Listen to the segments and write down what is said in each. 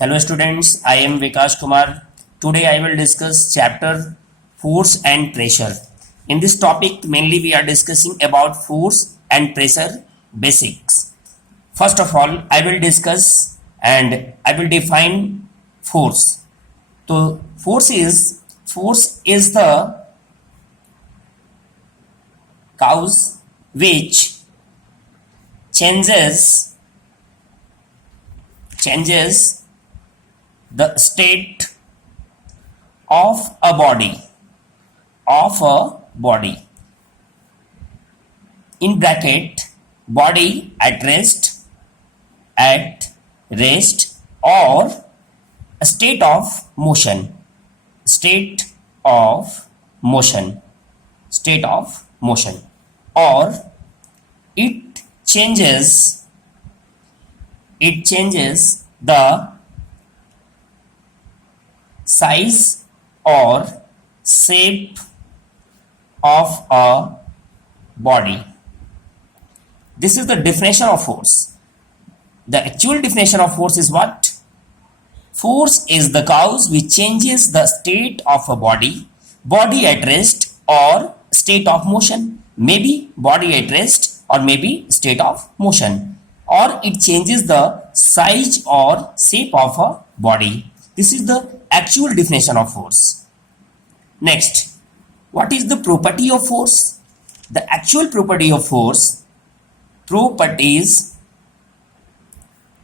Hello students, I am Vikas Kumar. Today I will discuss chapter force and pressure. In this topic mainly we are discussing about force and pressure basics. First of all, I will discuss and I will define force. So force is the cause which changes the state of a body in bracket body at rest or a state of motion or it changes the size or shape of a body. This is the definition of force. The actual definition of force is what? Force is the cause which changes the state of a body at rest or state of motion. Maybe body at rest or maybe state of motion, or it changes the size or shape of a body. This is the actual definition of force. Next, what is the property of force? The actual property of force, properties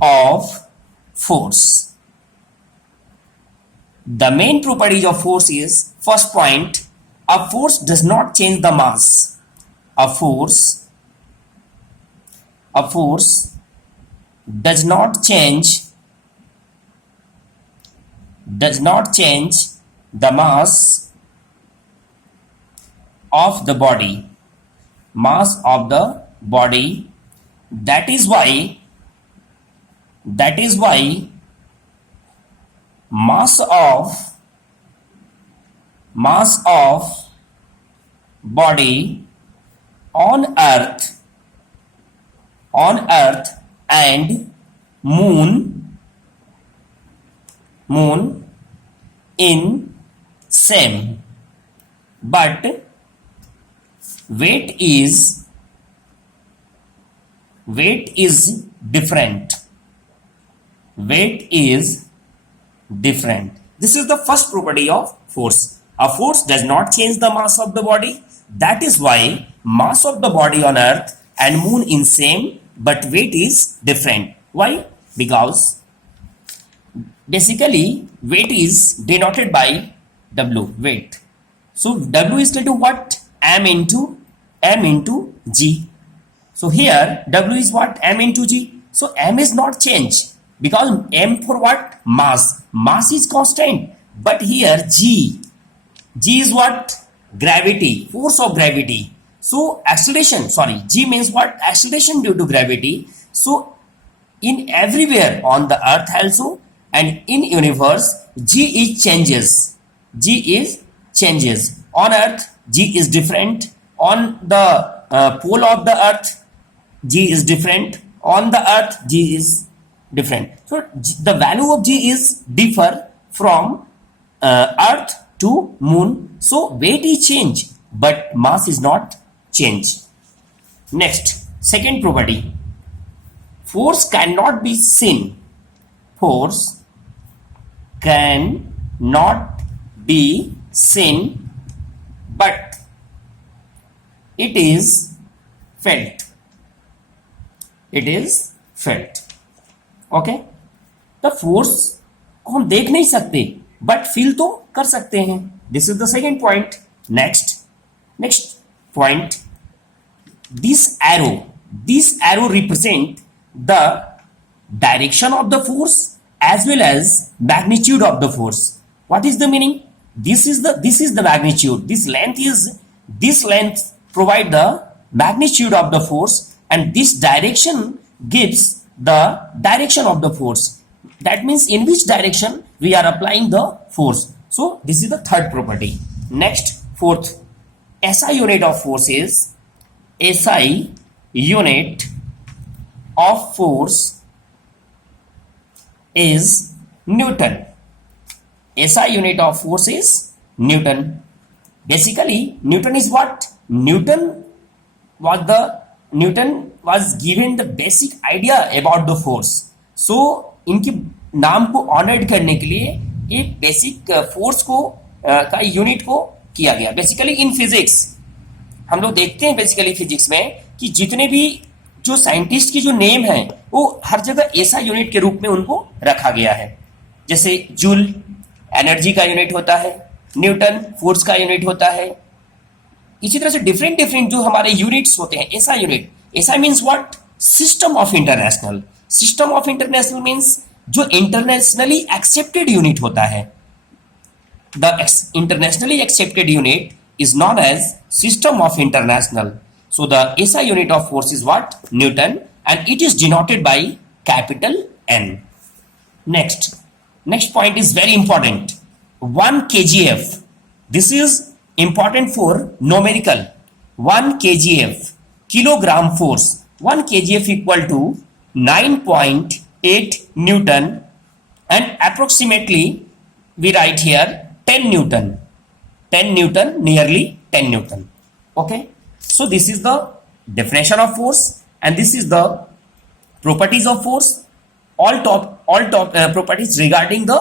of force. The main properties of force is, first point, a force does not change the mass. A force does not change the mass of the body. That is why mass of body on earth and moon in same, but weight is different. This is the first property of force. A force does not change the mass of the body. That is why mass of the body on earth and moon in same, but weight is different. Why? Because basically weight is denoted by W, weight. So W is equal to what? M into G. So here W is what? M into G. So M is not changed because M for what? Mass is constant. But here G is what? Gravity, force of gravity. So acceleration, G means what? Acceleration due to gravity. So in everywhere on the earth also and in universe, G is changes. On earth, G is different. On the pole of the earth, G is different. On the earth, G is different. So the value of G is differ from earth to moon. So weight is change, but mass is not change. Next, second property. Force cannot be seen. Force cannot be seen, but it is felt. Okay? The force को हम देख नहीं सकते but feel तो कर सकते हैं. This is the second point. Next point. This arrow represent the direction of the force as well as magnitude of the force. What is the meaning? This is the magnitude. This length provide the magnitude of the force, and this direction gives the direction of the force. That means in which direction we are applying the force. So this is the third property. Next, fourth, SI unit of force is SI unit of force is Newton. SI unit of force is Newton. Basically, Newton is what? Newton was given the basic idea about the force. So इनके नाम को honoured करने के लिए एक basic force को का unit को किया गया. बेसिकली इन फिजिक्स हम लोग देखते हैं बेसिकली फिजिक्स में कि जितने भी जो साइंटिस्ट की जो नेम है वो हर जगह ऐसा यूनिट के रूप में उनको रखा गया है. जैसे जूल एनर्जी का यूनिट होता है, न्यूटन फोर्स का यूनिट होता है. इसी तरह से डिफरेंट डिफरेंट जो हमारे यूनिट्स होते हैं, ऐसा यूनिट. ऐसा means what? System of international. System of international means जो इंटरनेशनली एक्सेप्टेड यूनिट होता है. The internationally accepted unit is known as system of international. So the SI unit of force is what? Newton, and it is denoted by capital N. Next point is very important. 1 kgf. This is important for numerical. 1 kgf, kilogram force. 1 kgf equal to 9.8 Newton, and approximately we write here 10 Newton. 10 Newton, nearly 10 Newton. Okay, so this is the definition of force, and this is the properties of force. All top properties regarding the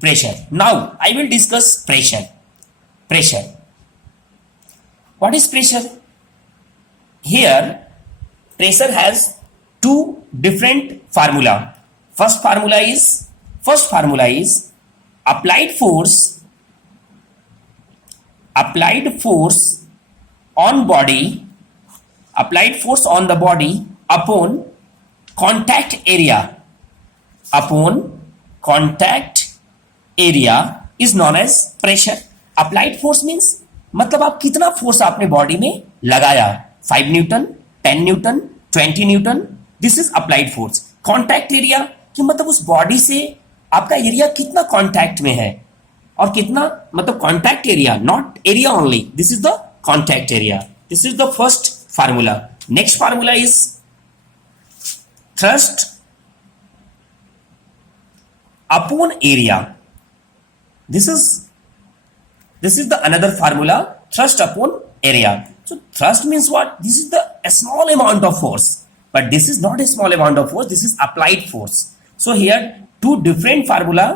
pressure. Now I will discuss pressure. What is pressure? Here pressure has two different formula. First formula is applied force on the body upon contact area is known as pressure. Applied force means मतलब आप कितना force आपने body में लगाया. 5 Newton, 10 Newton, 20 Newton. This is applied force. Contact area कि मतलब उस body से आपका एरिया कितना कॉन्टैक्ट में है, और कितना मतलब contact area, not area only. This is the contact area. This is the first formula. Next formula is thrust upon area. This is the another formula, thrust upon area. So thrust means what? This is a small amount of force, but this is not a small amount of force. This is applied force. So here two different formula.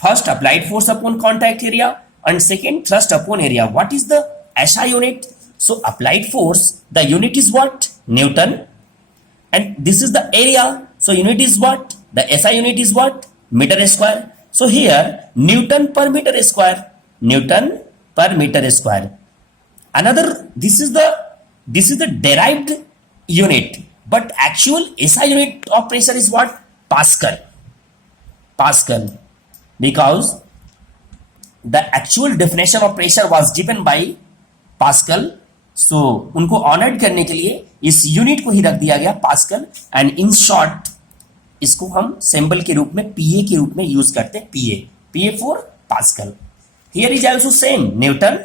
First, applied force upon contact area, and second, thrust upon area. What is the SI unit? So applied force, the unit is what? Newton, and this is the area. So unit is what? The SI unit is what? Meter square. So here Newton per meter square. Another, this is the derived unit, but actual SI unit of pressure is what? Pascal. Because the actual definition of pressure was given by Pascal. So उनको honoured करने के लिए इस unit को ही रख दिया गया pascal. And in short इसको हम सिंबल के रूप में PA के रूप में यूज करते हैं. PA for Pascal. Here is also same, newton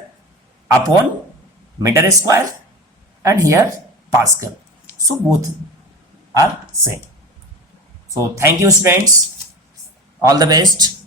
upon metre square, and here Pascal. So both are same. So thank you students, all the best.